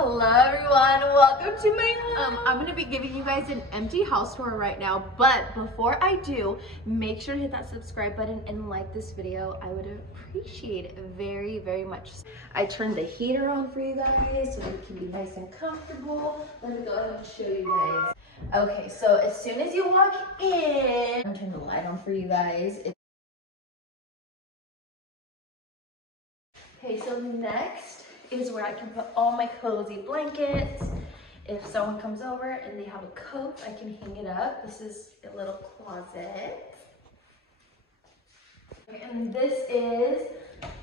Hello everyone, welcome to my home. I'm gonna be giving you guys an empty house tour right now, but before I do, make sure to hit that subscribe button and like this video. I would appreciate it very, very much. I turned the heater on for you guys so it can be nice and comfortable. Let me go ahead and show you guys. Okay, so as soon as you walk in, I'm turning the light on for you guys. Okay, so next is where I can put all my cozy blankets. If someone comes over and they have a coat, I can hang it up. This is a little closet. Okay, and this is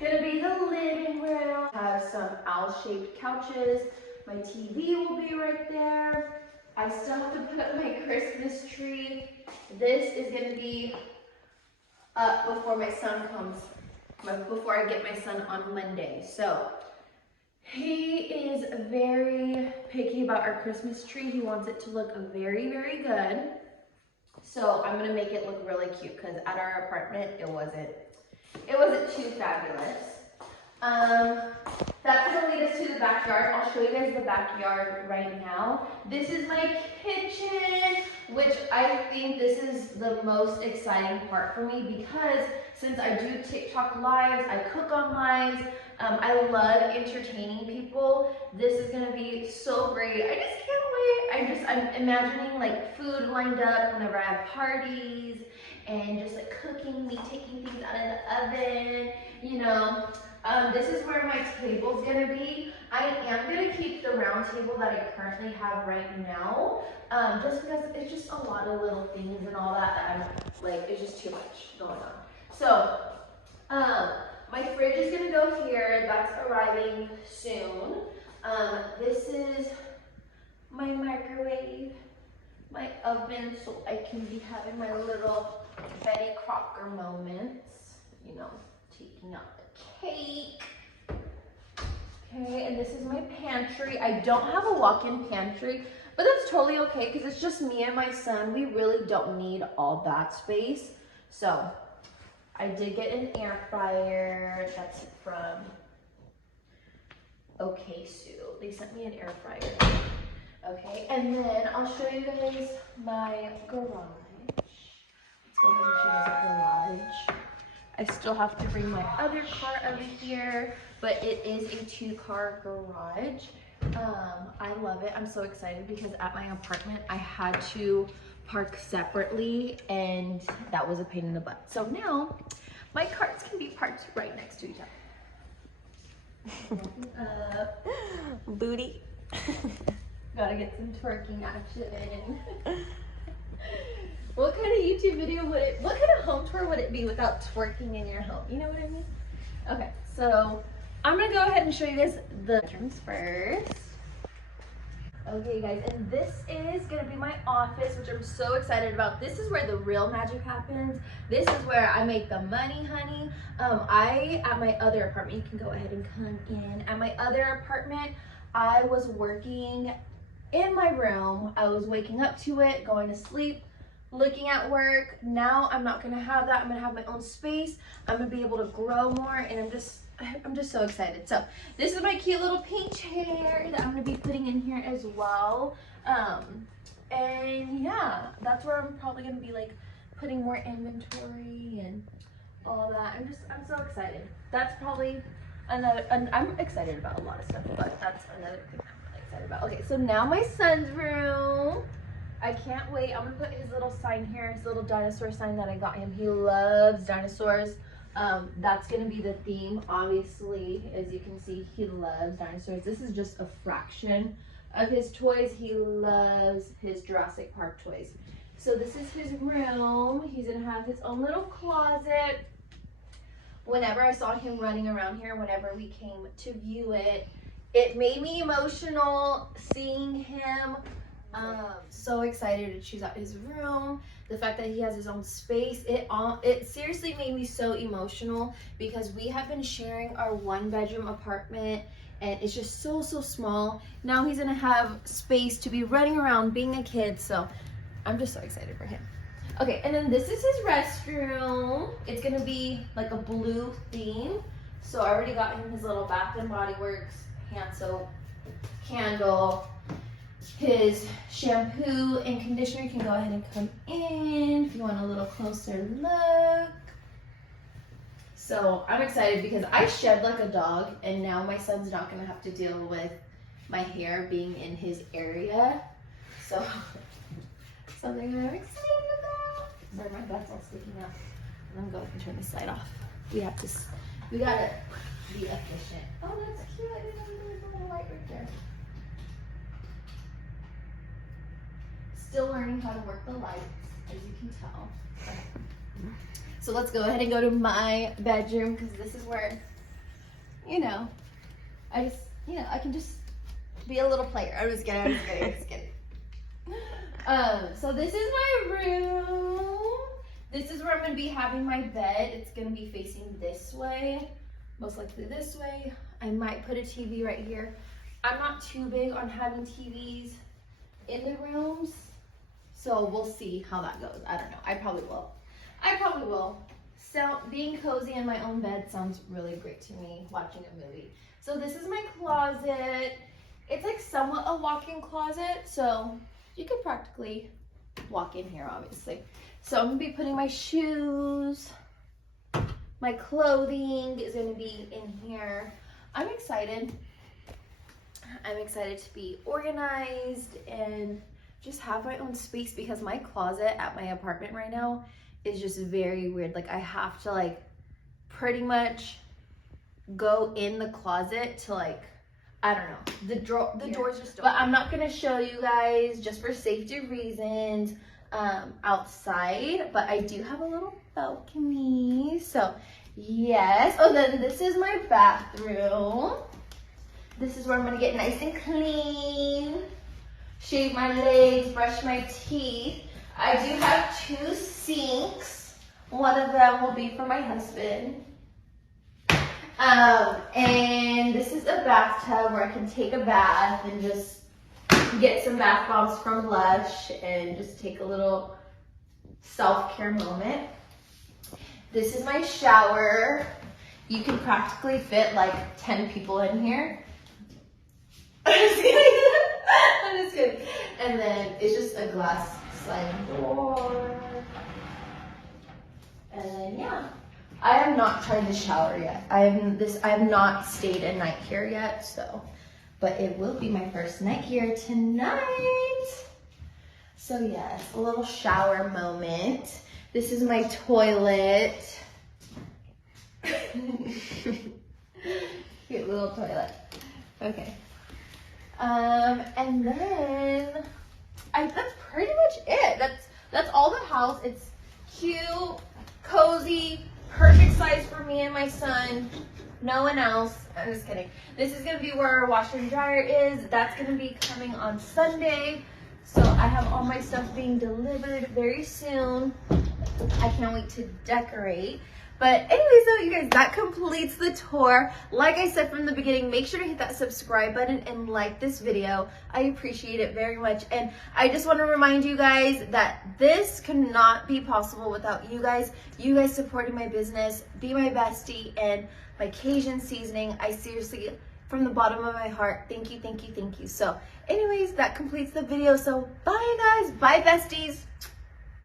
gonna be the living room. I have some owl-shaped couches. My TV will be right there. I still have to put my Christmas tree. This is gonna be up before my son comes, before I get my son on Monday. So he is very picky about our Christmas tree. He wants it to look very, very good. So I'm gonna make it look really cute because at our apartment, it wasn't too fabulous. That's gonna lead us to the backyard. I'll show you guys the backyard right now. This is my kitchen, which I think this is the most exciting part for me because since I do TikTok lives, I cook on lives, I love entertaining people. This is gonna be so great. I just can't wait. I'm imagining like food lined up whenever I have parties and just like cooking, me taking things out of the oven, you know. This is where my table's gonna be. I am gonna keep the round table that I currently have right now, just because it's just a lot of little things and all that I'm like, it's just too much going on. So, my fridge is gonna go here. That's arriving soon. This is my microwave, my oven, so I can be having my little Betty Crocker moments, you know, taking out the cake. Okay, and this is my pantry. I don't have a walk-in pantry, but that's totally okay because it's just me and my son. We really don't need all that space. So I did get an air fryer. That's from Okay Sue. They sent me an air fryer. Okay, and then I'll show you guys my garage. Let's go ahead and show you guys the garage. I still have to bring my other car over here, but it is a 2-car garage. I love it. I'm so excited because at my apartment, I had to park separately and that was a pain in the butt. So now my cars can be parked right next to each other. Booty. Gotta get some twerking action. What kind of YouTube video would it, what kind of home tour would it be without twerking in your home? You know what I mean? Okay, so I'm gonna go ahead and show you guys the bedrooms first. Okay guys, and this is gonna be my office, which I'm so excited about. This is where the real magic happens. This is where I make the money, honey. At my other apartment, you can go ahead and come in. At my other apartment, I was working in my room. I was waking up to it, going to sleep, looking at work. Now I'm not gonna have that. I'm gonna have my own space. I'm gonna be able to grow more, and I'm just so excited. So this is my cute little pink chair that I'm gonna be putting in here as well. And yeah, that's where I'm probably gonna be like putting more inventory and all that. I'm so excited. That's probably another, I'm excited about a lot of stuff, but that's another thing I'm really excited about. Okay, so now my son's room. I can't wait. I'm gonna put his little sign here, his little dinosaur sign that I got him. He loves dinosaurs. That's gonna be the theme, obviously. As you can see, he loves dinosaurs. This is just a fraction of his toys. He loves his Jurassic Park toys. So this is his room. He's gonna have his own little closet. Whenever I saw him running around here, whenever we came to view it, it made me emotional seeing him. So excited to choose out his room. The fact that he has his own space, it seriously made me so emotional because we have been sharing our 1-bedroom apartment and it's just so small. Now he's gonna have space to be running around being a kid, so I'm just so excited for him. Okay, and then this is his restroom. It's gonna be like a blue theme. So I already got him his little Bath and Body Works hand soap candle. His shampoo and conditioner can go ahead and come in if you want a little closer look. So I'm excited because I shed like a dog, and now my son's not gonna have to deal with my hair being in his area. So something I'm excited about. Sorry, my butt's all sticking out. I'm gonna go and turn this light off. We gotta be efficient. Oh, that's cute. I didn't know there was a little light right there. Still learning how to work the lights, as you can tell. So let's go ahead and go to my bedroom, because this is where, I can just be a little player. I'm just kidding. So this is my room. This is where I'm going to be having my bed. It's going to be facing this way, most likely this way. I might put a TV right here. I'm not too big on having TVs in the rooms, so we'll see how that goes. I don't know. I probably will. So being cozy in my own bed sounds really great to me, watching a movie. So this is my closet. It's like somewhat a walk-in closet, so you could practically walk in here, obviously. So I'm gonna be putting my shoes, my clothing is gonna be in here. I'm excited to be organized and just have my own space, because my closet at my apartment right now is just very weird. Like, I have to like pretty much go in the closet to like, I don't know, the doors just don't. But I'm not gonna show you guys, just for safety reasons, outside, but I do have a little balcony. So yes. Oh, then this is my bathroom. This is where I'm gonna get nice and clean, shave my legs, brush my teeth. I do have 2 sinks. One of them will be for my husband. And this is a bathtub where I can take a bath and just get some bath bombs from Lush and just take a little self-care moment. This is my shower. You can practically fit like 10 people in here. I'm just kidding. And then it's just a glass sliding door. And then yeah, I have not tried the shower yet. I have not stayed a night here yet, so, but it will be my first night here tonight. So yes, a little shower moment. This is my toilet. Cute little toilet. Okay. And then that's pretty much it. That's all the house. It's cute, cozy, perfect size for me and my son. No one else. I'm just kidding. This is gonna be where our washer and dryer is. That's gonna be coming on Sunday. So I have all my stuff being delivered very soon. I can't wait to decorate. But anyways, though, you guys, that completes the tour. Like I said from the beginning, make sure to hit that subscribe button and like this video. I appreciate it very much. And I just want to remind you guys that this cannot be possible without you guys. You guys supporting my business, Be My Bestie, and my Cajun seasoning. I seriously, from the bottom of my heart, thank you, thank you, thank you. So anyways, that completes the video. So bye, guys. Bye, besties.